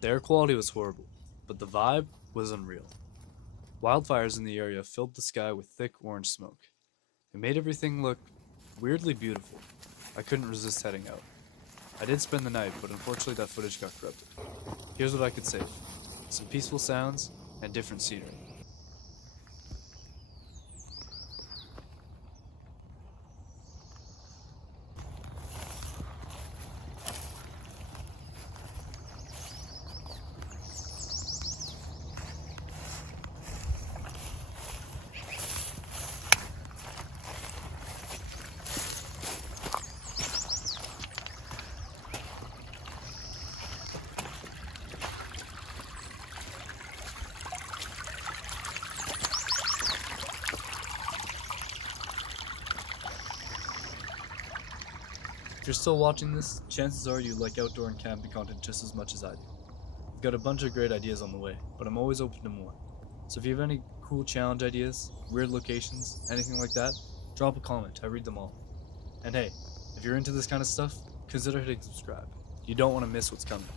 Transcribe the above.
The air quality was horrible, but the vibe was unreal. Wildfires in the area filled the sky with thick orange smoke. It made everything look weirdly beautiful. I couldn't resist heading out. I did spend the night, but unfortunately that footage got corrupted. Here's what I could save. Some peaceful sounds and different scenery. If you're still watching this, chances are you like outdoor and camping content just as much as I do. I've got a bunch of great ideas on the way, but I'm always open to more. So if you have any cool challenge ideas, weird locations, anything like that, drop a comment. I read them all. And hey, if you're into this kind of stuff, consider hitting subscribe. You don't want to miss what's coming.